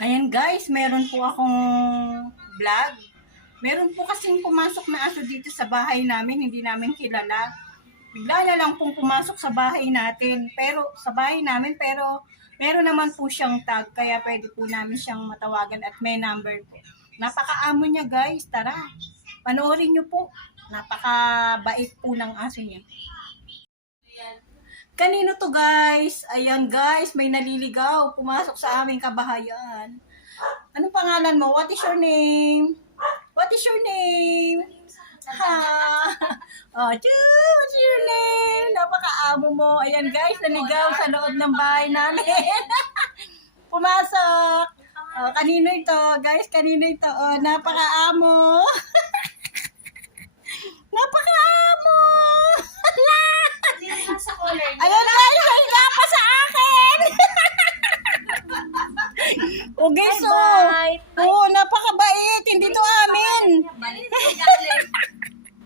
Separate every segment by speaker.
Speaker 1: Ayan guys, meron po akong vlog. Meron po kasing pumasok na aso dito sa bahay namin, hindi namin kilala. Bigla na lang pong pumasok sa bahay natin, pero sa bahay namin, pero meron naman po siyang tag, kaya pwede po namin siyang matawagan at may number po. Napakaamo niya guys, tara. Panoorin niyo po. Napakabait po ng aso niya. Kanino to guys? Ayan guys, may naliligaw. Pumasok sa aming kabahayan. Anong pangalan mo? What is your name? What is your name? Ha? Oh, choo, what's your name? Napakaamo mo. Ayan guys, naligaw sa loob ng bahay namin. Pumasok. Oh, kanino ito? Guys, kanino ito? Oh, napakaamo. napakaamo.
Speaker 2: Collar niya.
Speaker 1: Ayan guys, nahiga pa sa akin! o guys, oh.
Speaker 2: Bye.
Speaker 1: Oo, napakabait. Hindi to amin.
Speaker 2: Balik.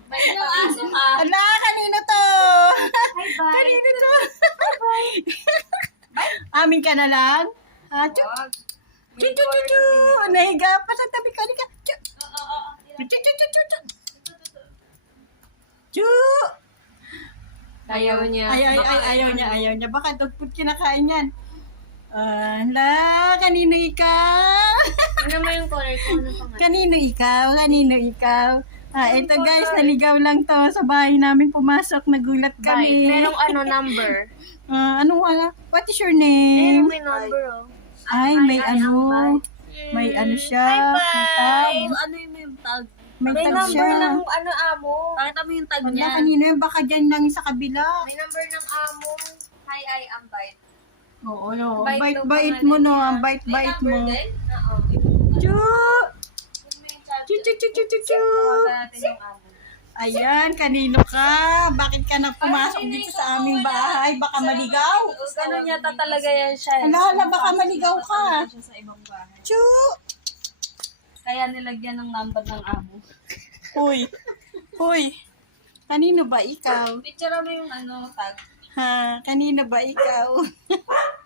Speaker 2: Balik mo, aso ka.
Speaker 1: Ala, kanino to?
Speaker 2: Hi, bye.
Speaker 1: Kanino to? amin ka na lang? Ha? Chu,
Speaker 2: Wag.
Speaker 1: chu, chu, chu, chu. Nahiga pa sa tabi ka. Chu, chu, chu, chu, chu, chu.
Speaker 2: Ayaw niya.
Speaker 1: Ay, ay, ay, ayaw niya, ayaw niya. Baka dog food kinakain yan. Ala, kanino ikaw?
Speaker 2: Ano mo yung collar ko? Ano pangalan?
Speaker 1: Kanino ikaw? Kanino ikaw? Ah, ito guys, naligaw lang to sa bahay namin pumasok, nagulat
Speaker 2: Bye.
Speaker 1: kami.
Speaker 2: Merong ano, number.
Speaker 1: Ah, anong wala? What is your
Speaker 2: Ayun,
Speaker 1: name?
Speaker 2: may number, oh.
Speaker 1: Ay, may ano. May ano siya.
Speaker 2: Hi,
Speaker 1: May
Speaker 2: bye.
Speaker 1: tag.
Speaker 2: Ano yung may tag?
Speaker 1: May
Speaker 2: May
Speaker 1: tag
Speaker 2: number
Speaker 1: siya.
Speaker 2: ng ano, amo. Pakita mo yung tag
Speaker 1: Wala,
Speaker 2: niya.
Speaker 1: kanino yun? Baka dyan lang sa kabila.
Speaker 2: May number ng amo. Hi, I am bite.
Speaker 1: Oo, no.
Speaker 2: Bait
Speaker 1: Bait,
Speaker 2: daw pangalan
Speaker 1: mo, no.
Speaker 2: niya.
Speaker 1: Ang bait,
Speaker 2: May
Speaker 1: bait
Speaker 2: number
Speaker 1: mo.
Speaker 2: din? Oo.
Speaker 1: Chu!
Speaker 2: Yun may chat.
Speaker 1: Chu, chu, chu, chu, chu, chu.
Speaker 2: Tawagan natin yung amo.
Speaker 1: Ayan, kanino ka? Bakit ka na pumasok dito sa aming bahay? Baka maligaw?
Speaker 2: Ganun yata talaga yan siya. eh.
Speaker 1: Ala, ala, baka maligaw ka.
Speaker 2: Siya sa ibang bahay.
Speaker 1: Chu!
Speaker 2: Kaya nilagyan ng number ng amo.
Speaker 1: Uy. Uy. Kanino ba ikaw?
Speaker 2: Picture mo yung ano, tag.
Speaker 1: Ha? Kanino ba ikaw?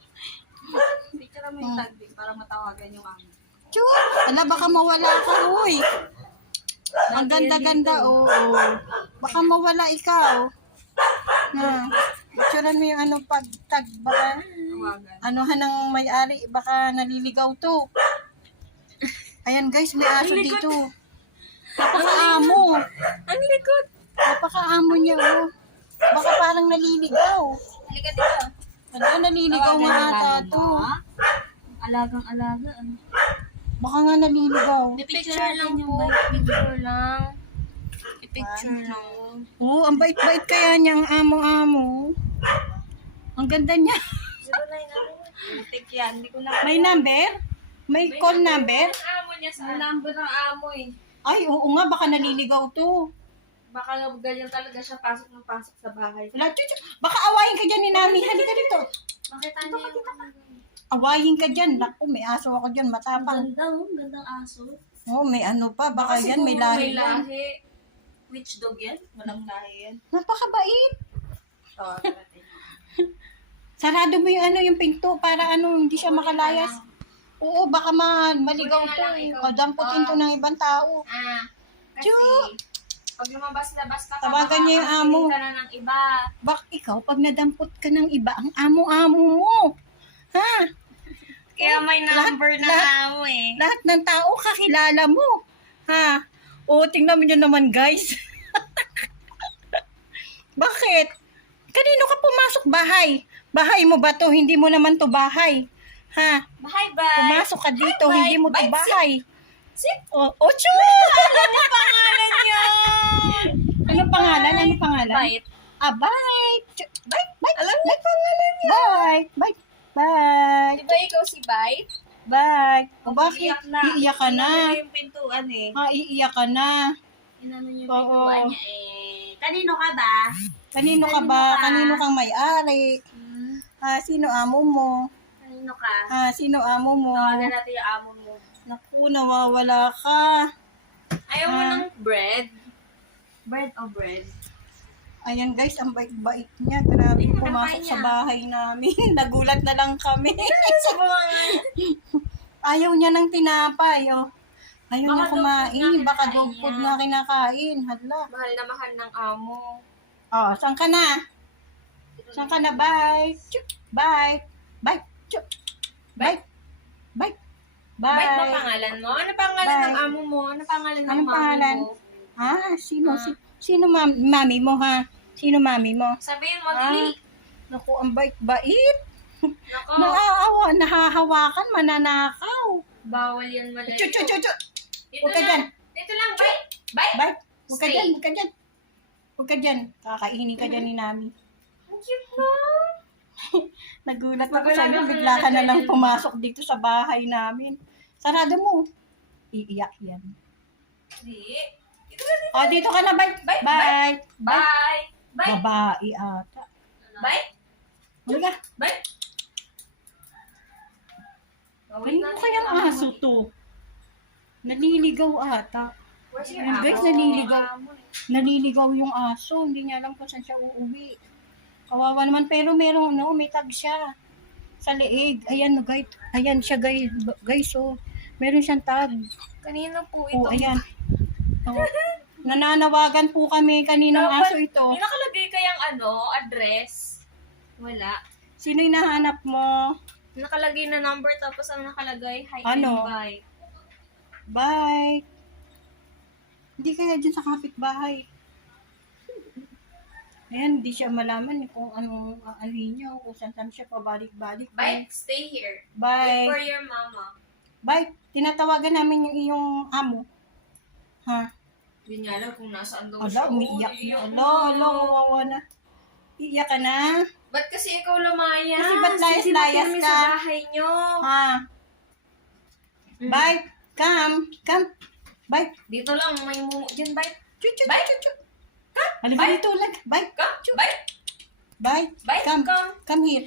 Speaker 2: Picture mo yung tag din para matawagan yung amo.
Speaker 1: Chu! Ala, baka mawala ka, uy. Ang ganda-ganda, oo. Baka mawala ikaw. Ha? Picturean mo yung ano pagtag. Baka,
Speaker 2: Tawagan.
Speaker 1: anuhan ng may-ari, baka naliligaw to. Ayan guys, may aso dito. Napakaamo.
Speaker 2: Ang likod!
Speaker 1: Napakaamo niya, oh. Baka parang naliligaw.
Speaker 2: Halika dito.
Speaker 1: Ano, naliligaw nga ata to.
Speaker 2: Alagang-alaga. Ano?
Speaker 1: Baka nga naliligaw.
Speaker 2: Picture lang po. Picture lang. I-picture lang.
Speaker 1: Oo, ang bait-bait kaya niyang amo-amo. Ang ganda niya.
Speaker 2: Zero nine ano? Yan. Hindi ko na...
Speaker 1: May number? May call number?
Speaker 2: Niya sa... May number ng amo eh.
Speaker 1: Ay, oo nga, baka naliligaw to.
Speaker 2: Baka ganyan talaga siya pasok ng pasok sa bahay.
Speaker 1: Wala, chuchu. Baka awayin ka dyan ni Nami. Halika dito.
Speaker 2: Makita niyo yung...
Speaker 1: Awayin ka dyan. Naku, may aso ako dyan, matapang.
Speaker 2: Ganda oh. Gandang aso.
Speaker 1: Oo, may ano pa. Baka yan, may lahi.
Speaker 2: May lahi. Which dog yan? Walang lahi yan.
Speaker 1: Napakabait.
Speaker 2: Natin.
Speaker 1: Sarado mo yung ano, yung pinto para ano, hindi siya makalayas. Oo, baka ma maligaw
Speaker 2: Kunin na
Speaker 1: to.
Speaker 2: lang
Speaker 1: eh.
Speaker 2: ikaw.
Speaker 1: To ng ibang tao.
Speaker 2: Ah, kasi pag lumabas-labas ka,
Speaker 1: Tawagan niya yung amo.
Speaker 2: ka na ng iba.
Speaker 1: Bak ikaw, pag nadampot ka ng iba, ang amo-amo mo. Ha?
Speaker 2: Kaya may number na
Speaker 1: lahat-
Speaker 2: amo eh.
Speaker 1: Lahat ng tao kakilala mo. Ha? O, tingnan mo nyo naman, guys. Bakit? Kanino ka pumasok bahay? Bahay mo ba to? Hindi mo naman to bahay. Ha?
Speaker 2: Bye-bye.
Speaker 1: Pumasok ka dito,
Speaker 2: Bye.
Speaker 1: hindi mo to
Speaker 2: Bye.
Speaker 1: bahay.
Speaker 2: Sit.
Speaker 1: O, Ocho!
Speaker 2: Pangalan niyo!
Speaker 1: Ano pangalan? Ano pangalan?
Speaker 2: Bite.
Speaker 1: Ah, bye! Ch- Bye! Bye! Alam mo pangalan niya. Bye! Bye! Bye!
Speaker 2: Di ba ikaw si Bite?
Speaker 1: Bye! O bakit?
Speaker 2: Iiyak na.
Speaker 1: Iiyak ka na.
Speaker 2: Inano yung pintuan eh.
Speaker 1: Ha, iiyak ka na.
Speaker 2: Inano yung
Speaker 1: Oo.
Speaker 2: pintuan niya eh. Kanino ka ba?
Speaker 1: Kanino ka ba? Kanino kang may-ari?
Speaker 2: Hmm.
Speaker 1: Ha, sino amo mo?
Speaker 2: Kanino ka?
Speaker 1: Ha, sino amo mo?
Speaker 2: Tawagan natin yung amo mo.
Speaker 1: Naku, nawawala ka.
Speaker 2: Ayaw mo
Speaker 1: Ah.
Speaker 2: ng bread? Bread o bread?
Speaker 1: Ayan guys, ang bait-bait niya. Grabe,
Speaker 2: Ay,
Speaker 1: pumasok
Speaker 2: nakakain
Speaker 1: sa
Speaker 2: niya.
Speaker 1: bahay namin. Nagulat na lang kami.
Speaker 2: Sa mga...
Speaker 1: Ayaw niya ng tinapay, oh. Ayaw
Speaker 2: Baka
Speaker 1: niya kumain.
Speaker 2: nga
Speaker 1: Baka
Speaker 2: kinakain
Speaker 1: dog food
Speaker 2: niya.
Speaker 1: nga kinakain. Hala.
Speaker 2: Mahal na mahal ng amo.
Speaker 1: Oh, saan ka na? Saan ka na? Bye. Bye. Bye. Chup. Bye. Bye. Bye.
Speaker 2: Bait ba pangalan mo? Ano pangalan
Speaker 1: Bye.
Speaker 2: ng amo mo? Ano pangalan ng
Speaker 1: Anong
Speaker 2: mami
Speaker 1: pangalan?
Speaker 2: mo?
Speaker 1: Ah, sino?
Speaker 2: Ah.
Speaker 1: Si, sino mam- mami mo, ha? Sino mami mo?
Speaker 2: Sabihin mo,
Speaker 1: Ah.
Speaker 2: dili.
Speaker 1: Naku, ang bait-bait.
Speaker 2: Nako,
Speaker 1: Naawa, nahahawakan, mananakaw.
Speaker 2: bawal yan malay.
Speaker 1: Chu, chu, chu, chu. Huwag ka dyan.
Speaker 2: Dito lang, bye. Bye.
Speaker 1: Bye. Huwag ka dyan, huwag ka dyan. Huwag ka dyan. Kakainin ka dyan ni Nami.
Speaker 2: Ang cute mo.
Speaker 1: Nagulat ako sabi,
Speaker 2: ako
Speaker 1: bigla ka na lang pumasok dito sa bahay namin. Sarado mo. Iiyak yan.
Speaker 2: Di. Dito na.
Speaker 1: O, dito ka na. Bye.
Speaker 2: Bye,
Speaker 1: Bye.
Speaker 2: Bye. Bye.
Speaker 1: Babae ata.
Speaker 2: Bye.
Speaker 1: Halika.
Speaker 2: Bye.
Speaker 1: Ano mo kayang aso to? Naliligaw ata.
Speaker 2: Where's your
Speaker 1: guys.
Speaker 2: Amo.
Speaker 1: Naliligaw yung aso. Hindi niya alam kung saan siya uuwi. Kawawa naman. Pero meron, no, may tag siya. Sa leeg. Ayan, guys. Ayan siya, guys. Guys, oh. Meron siyang tag.
Speaker 2: Kanino po ito?
Speaker 1: Oh, ayan. Oh. Nananawagan po kami kaninang
Speaker 2: Dapat-
Speaker 1: aso ito.
Speaker 2: May nakalagay kayang ano, address? Wala.
Speaker 1: Sino yung nahanap mo?
Speaker 2: Nakalagay na number tapos ang nakalagay, hi
Speaker 1: Ano?
Speaker 2: and bye.
Speaker 1: Bye. Hindi kaya dyan sa kapitbahay. Ayan, hindi siya malaman kung anong aanin niya, kung saan saan siya pabalik-balik.
Speaker 2: Bye, stay here. Wait
Speaker 1: Bye.
Speaker 2: for your mama.
Speaker 1: Bye. Tinatawagan namin yung iyong amo. Ha?
Speaker 2: Hindi niya alam kung nasaan daw
Speaker 1: Ala,
Speaker 2: siya.
Speaker 1: umiiyak
Speaker 2: Oo,
Speaker 1: na.
Speaker 2: iiyak
Speaker 1: Ala, ala, wawa na. Iiyak ka na?
Speaker 2: Ba't kasi ikaw lumayas?
Speaker 1: Kasi ba't layas-layas ka?
Speaker 2: sa bahay niyo.
Speaker 1: Ha?
Speaker 2: Mm.
Speaker 1: Bye. Come. Come. Bye.
Speaker 2: Dito lang, may mumu dyan. Bye.
Speaker 1: Chu, chu,
Speaker 2: Bye.
Speaker 1: chu, chu. Halika
Speaker 2: Bye.
Speaker 1: dito lang. Bye.
Speaker 2: Come. Bye.
Speaker 1: Bye.
Speaker 2: Bye.
Speaker 1: Come.
Speaker 2: Come.
Speaker 1: Come here.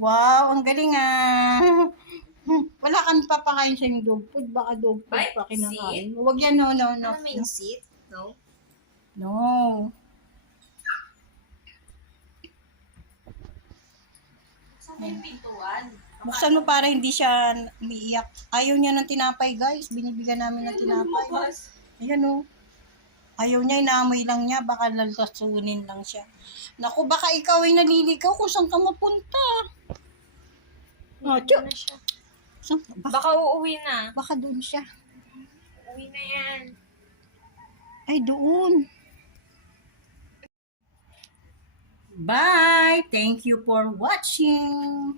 Speaker 1: Wow, ang galing ah. Wala kang papakain sa yung dog food. Baka dog food
Speaker 2: Bye.
Speaker 1: pa kinakain. Huwag yan, no, no, no.
Speaker 2: Ano may seat? No?
Speaker 1: No.
Speaker 2: Saan yung pintuan?
Speaker 1: Buksan mo para hindi siya umiiyak. Ayaw niya ng tinapay, guys. Binibigyan namin ng tinapay. Ayan o. Ayaw niya, inaamoy lang niya. Baka lalasunin lang siya. Naku, baka ikaw ay naliligaw kung saan ka mapunta. Oh, tiyo. Saan? Baka,
Speaker 2: Baka uuwi na.
Speaker 1: baka doon siya.
Speaker 2: Uuwi na yan.
Speaker 1: Ay, doon. Bye! Thank you for watching.